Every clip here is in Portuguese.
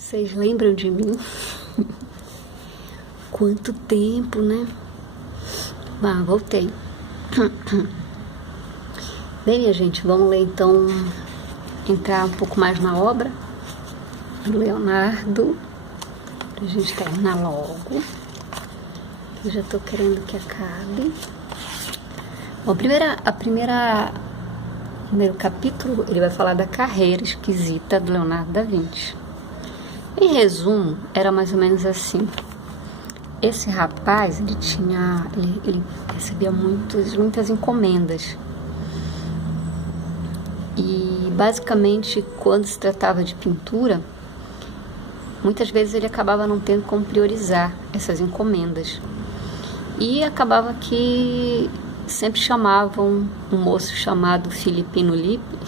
Vocês lembram de mim? Quanto tempo, né? Voltei. Bem, minha gente, vamos ler então, entrar um pouco mais na obra do Leonardo, pra gente terminar logo. Eu já tô querendo que acabe. Bom, o primeiro capítulo, ele vai falar da carreira esquisita do Leonardo da Vinci. Em resumo, era mais ou menos assim. Esse rapaz, ele recebia muitas encomendas. E basicamente, quando se tratava de pintura, muitas vezes ele acabava não tendo como priorizar essas encomendas. E acabava que sempre chamavam um moço chamado Filipino Lippi,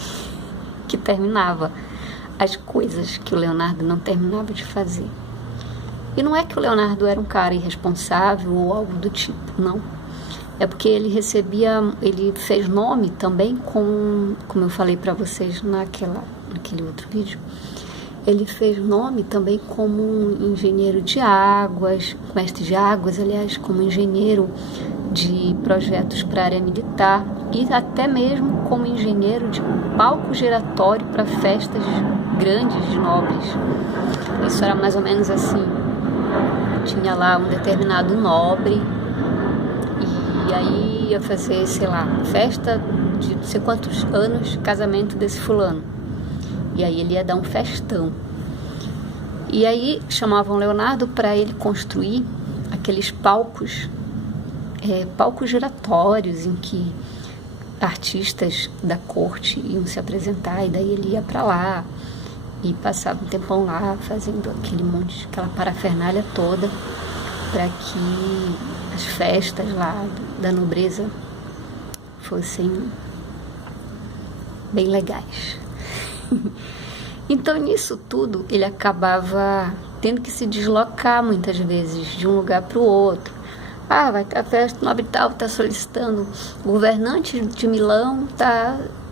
que terminava as coisas que o Leonardo não terminava de fazer. E não é que o Leonardo era um cara irresponsável ou algo do tipo, não. É porque ele fez nome também como eu falei para vocês naquele outro vídeo, ele fez nome também como engenheiro de águas, mestre de águas, aliás, como engenheiro de projetos para a área militar e até mesmo como engenheiro de palco giratório para festas grandes de nobres. Isso era mais ou menos assim. Tinha lá um determinado nobre e aí ia fazer, sei lá, festa de não sei quantos anos, casamento desse fulano. E aí ele ia dar um festão. E aí chamavam Leonardo para ele construir aqueles palcos giratórios em que artistas da corte iam se apresentar, e daí ele ia para lá e passava um tempão lá fazendo aquela parafernália toda para que as festas lá da nobreza fossem bem legais. Então, nisso tudo, ele acabava tendo que se deslocar muitas vezes de um lugar para o outro. Vai ter a festa, nobre tal está solicitando, o governante de Milão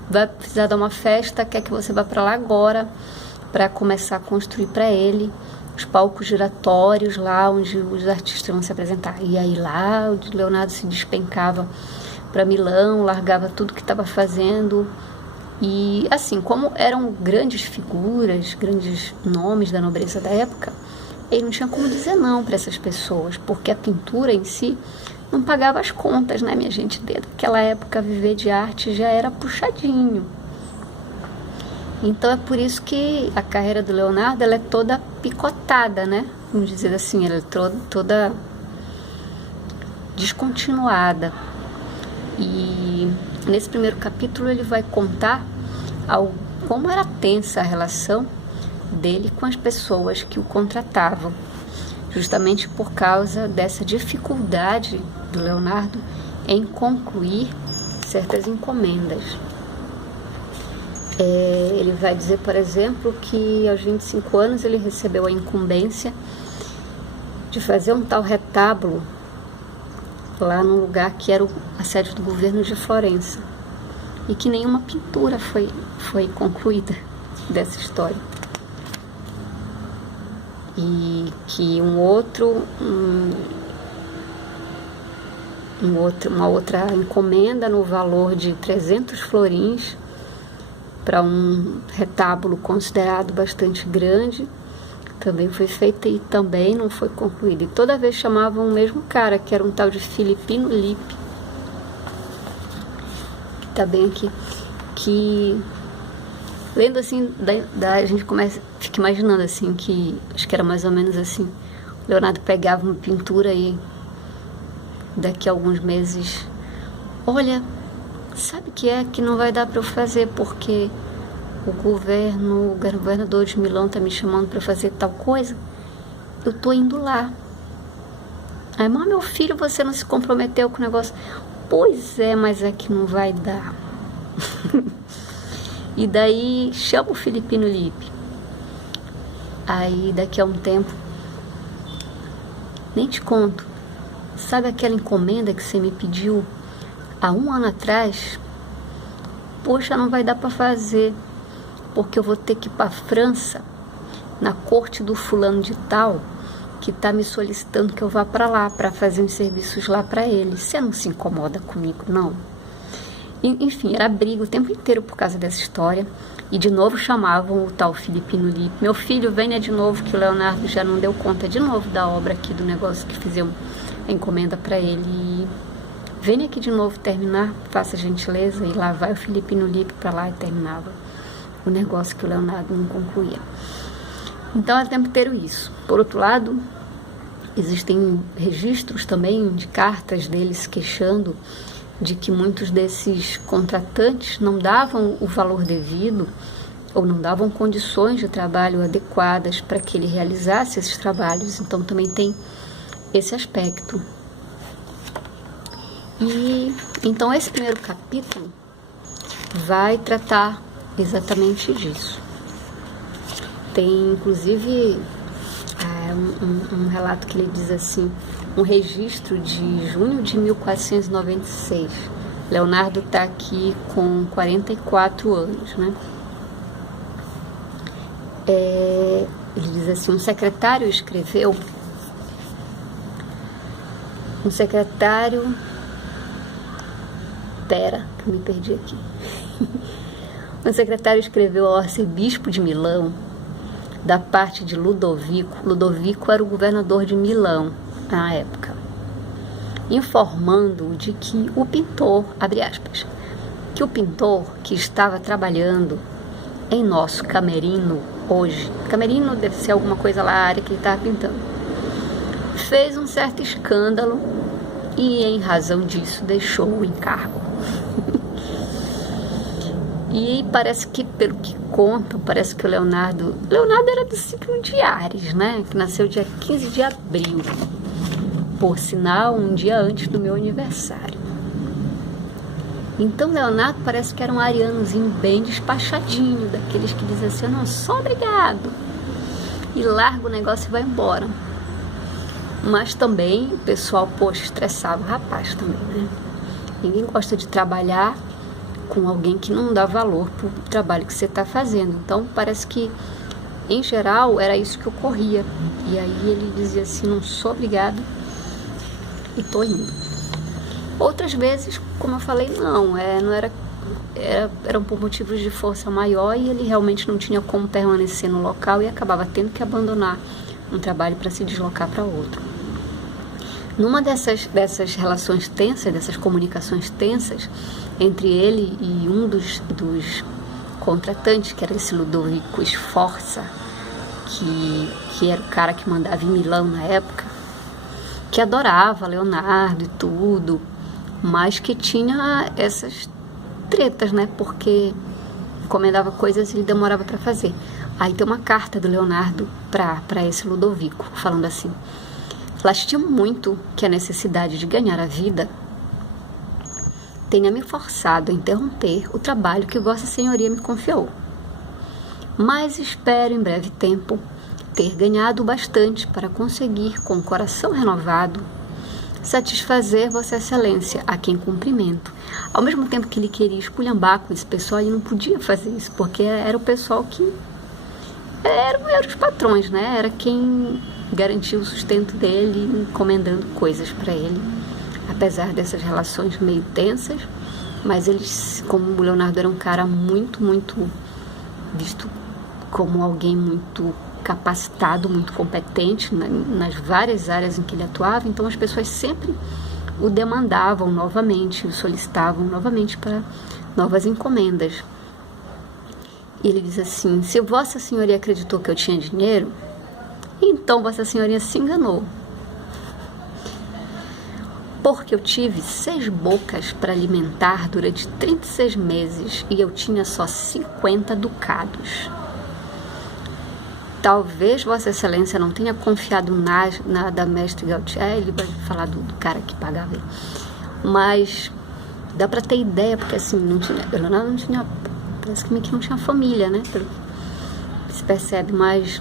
vai precisar dar uma festa, quer que você vá para lá agora para começar a construir para ele os palcos giratórios lá onde os artistas vão se apresentar. E aí lá o Leonardo se despencava para Milão, largava tudo que estava fazendo. E assim, como eram grandes figuras, grandes nomes da nobreza da época, ele não tinha como dizer não para essas pessoas, porque a pintura em si não pagava as contas, né, minha gente? Desde aquela época, viver de arte já era puxadinho. Então é por isso que a carreira do Leonardo ela é toda picotada, né? Vamos dizer assim, ela é toda descontinuada. E nesse primeiro capítulo ele vai contar como era tensa a relação dele com as pessoas que o contratavam, justamente por causa dessa dificuldade do Leonardo em concluir certas encomendas. Ele vai dizer, por exemplo, que aos 25 anos ele recebeu a incumbência de fazer um tal retábulo lá no lugar que era a sede do governo de Florença, e que nenhuma pintura foi concluída dessa história. E que uma outra encomenda no valor de 300 florins para um retábulo considerado bastante grande também foi feita e também não foi concluída. E toda vez chamavam o mesmo cara, que era um tal de Filipino Lippi, que está bem aqui, que lendo assim, a gente fica imaginando assim, que acho que era mais ou menos assim, o Leonardo pegava uma pintura e daqui a alguns meses, olha, sabe o que é que não vai dar para eu fazer porque o governador de Milão está me chamando para fazer tal coisa, eu tô indo lá. Aí, mas meu filho, você não se comprometeu com o negócio? Pois é, mas é que não vai dar. E daí chama o Filipino Lippi. Aí daqui a um tempo, nem te conto, sabe aquela encomenda que você me pediu há 1 ano atrás? Poxa, não vai dar para fazer, porque eu vou ter que ir para a França na corte do fulano de tal, que está me solicitando que eu vá para lá, para fazer uns serviços lá para ele. Você não se incomoda comigo, não? Enfim, era briga o tempo inteiro por causa dessa história. E de novo chamavam o tal Filipino Lippi. Meu filho, venha de novo, que o Leonardo já não deu conta de novo da obra aqui, do negócio que fizemos a encomenda para ele. E venha aqui de novo terminar, faça a gentileza. E lá vai o Filipino Lippi para lá e terminava o negócio que o Leonardo não concluía. Então é o tempo inteiro isso. Por outro lado, existem registros também de cartas deles queixando de que muitos desses contratantes não davam o valor devido ou não davam condições de trabalho adequadas para que ele realizasse esses trabalhos. Então também tem esse aspecto. E então esse primeiro capítulo vai tratar exatamente disso. Tem inclusive um relato que ele diz assim: um registro de junho de 1496. Leonardo está aqui com 44 anos, né? Ele diz assim: um secretário, que eu me perdi aqui. Um secretário escreveu ao arcebispo de Milão, da parte de Ludovico. Ludovico era o governador de Milão na época, informando-o de que o pintor, abre aspas, que o pintor que estava trabalhando em nosso camerino hoje, camerino deve ser alguma coisa lá, a área que ele estava pintando, fez um certo escândalo e em razão disso deixou o encargo. E parece que, pelo que contam, parece que o Leonardo era do signo de Áries, né? Que nasceu dia 15 de abril. Por sinal, um dia antes do meu aniversário. Então, Leonardo parece que era um arianozinho bem despachadinho, daqueles que dizem assim: não, só obrigado. E larga o negócio e vai embora. Mas também o pessoal, poxa, estressava o rapaz também, né? Ninguém gosta de trabalhar com alguém que não dá valor para o trabalho que você está fazendo. Então, parece que, em geral, era isso que ocorria. E aí ele dizia assim: não sou obrigado e tô indo. Outras vezes, como eu falei, não eram por motivos de força maior e ele realmente não tinha como permanecer no local e acabava tendo que abandonar um trabalho para se deslocar para outro. Numa dessas relações tensas, dessas comunicações tensas entre ele e um dos contratantes, que era esse Ludovico Sforza, que era o cara que mandava em Milão na época, que adorava Leonardo e tudo, mas que tinha essas tretas, né? Porque encomendava coisas e ele demorava para fazer. Aí tem uma carta do Leonardo para esse Ludovico, falando assim: lastimo muito que a necessidade de ganhar a vida tenha me forçado a interromper o trabalho que Vossa Senhoria me confiou. Mas espero em breve tempo ter ganhado bastante para conseguir, com o coração renovado, satisfazer Vossa Excelência, a quem cumprimento. Ao mesmo tempo que ele queria esculhambar com esse pessoal, ele não podia fazer isso, porque era o pessoal que eram os patrões, né? Era quem garantia o sustento dele, encomendando coisas para ele, apesar dessas relações meio tensas. Mas eles, como o Leonardo era um cara muito, muito visto como alguém muito capacitado, muito competente nas várias áreas em que ele atuava, então as pessoas sempre o demandavam novamente, o solicitavam novamente para novas encomendas. E ele diz assim: se Vossa Senhoria acreditou que eu tinha dinheiro, então Vossa Senhoria se enganou. Porque eu tive 6 bocas para alimentar durante 36 meses e eu tinha só 50 ducados. Talvez Vossa Excelência não tenha confiado na da mestre Gautier, ele vai falar do cara que pagava ele. Mas dá para ter ideia, porque assim, Leonardo não tinha, parece que não tinha família, né? Se percebe, mas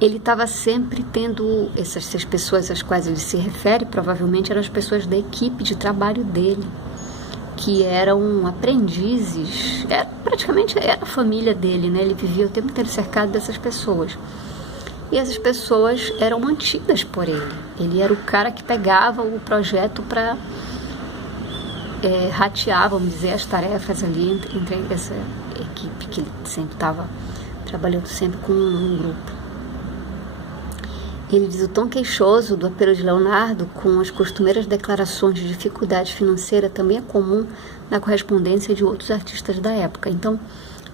ele estava sempre tendo essas 6 pessoas às quais ele se refere, provavelmente eram as pessoas da equipe de trabalho dele, que eram aprendizes, praticamente era a família dele, né? Ele vivia o tempo inteiro cercado dessas pessoas. E essas pessoas eram mantidas por ele. Ele era o cara que pegava o projeto para ratear, vamos dizer, as tarefas ali entre essa equipe que ele sempre estava trabalhando sempre com um grupo. Ele diz: o tom queixoso do apelo de Leonardo, com as costumeiras declarações de dificuldade financeira, também é comum na correspondência de outros artistas da época. Então,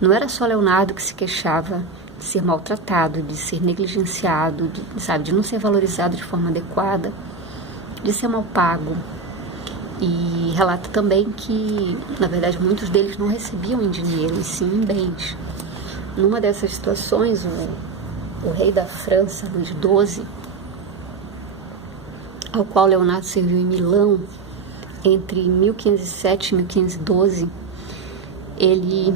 não era só Leonardo que se queixava de ser maltratado, de ser negligenciado, de não ser valorizado de forma adequada, de ser mal pago. E relata também que, na verdade, muitos deles não recebiam em dinheiro, e sim em bens. Numa dessas situações, o rei da França, Luís XII, ao qual Leonardo serviu em Milão entre 1507 e 1512, ele,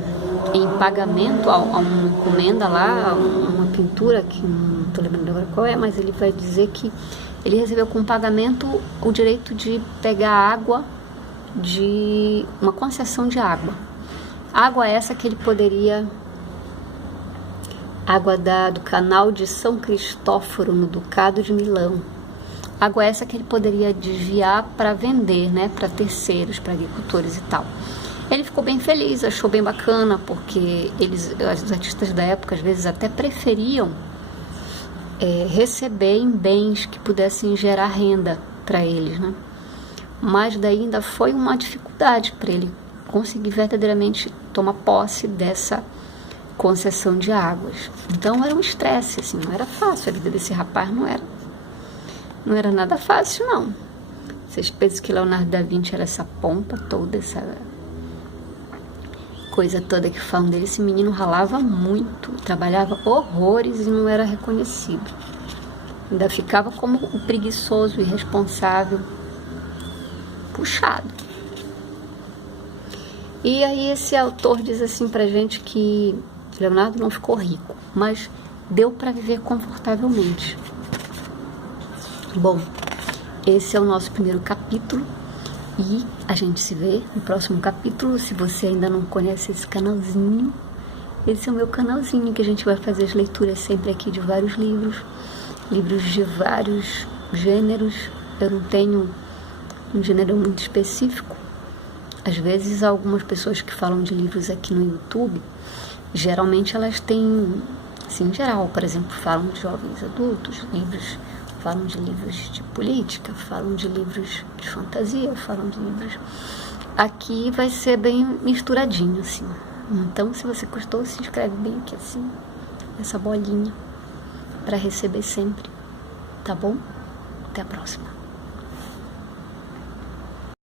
em pagamento a uma encomenda lá, uma pintura, que não estou lembrando agora qual é, mas ele vai dizer que ele recebeu como pagamento o direito de pegar água, de uma concessão de água. Água essa que ele poderia... Água do canal de São Cristóforo, no Ducado de Milão. Água essa que ele poderia desviar para vender, né, para terceiros, para agricultores e tal. Ele ficou bem feliz, achou bem bacana, porque os artistas da época às vezes até preferiam receber em bens que pudessem gerar renda para eles, né? Mas daí ainda foi uma dificuldade para ele conseguir verdadeiramente tomar posse dessa concessão de águas. Então era um estresse, assim, não era fácil. A vida desse rapaz não era nada fácil, não. Vocês pensam que Leonardo da Vinci era essa pompa toda, essa coisa toda que falam dele? Esse menino ralava muito, trabalhava horrores e não era reconhecido. Ainda ficava como o preguiçoso, irresponsável, puxado. E aí esse autor diz assim pra gente que Leonardo não ficou rico, mas deu para viver confortavelmente. Bom, esse é o nosso primeiro capítulo e a gente se vê no próximo capítulo. Se você ainda não conhece esse canalzinho, esse é o meu canalzinho, que a gente vai fazer as leituras sempre aqui de vários livros de vários gêneros. Eu não tenho um gênero muito específico. Às vezes algumas pessoas que falam de livros aqui no YouTube, geralmente elas têm, assim, em geral, por exemplo, falam de jovens adultos, falam de livros de política, falam de livros de fantasia, falam de livros... Aqui vai ser bem misturadinho, assim. Então, se você gostou, se inscreve bem aqui, assim, essa bolinha, para receber sempre, tá bom? Até a próxima.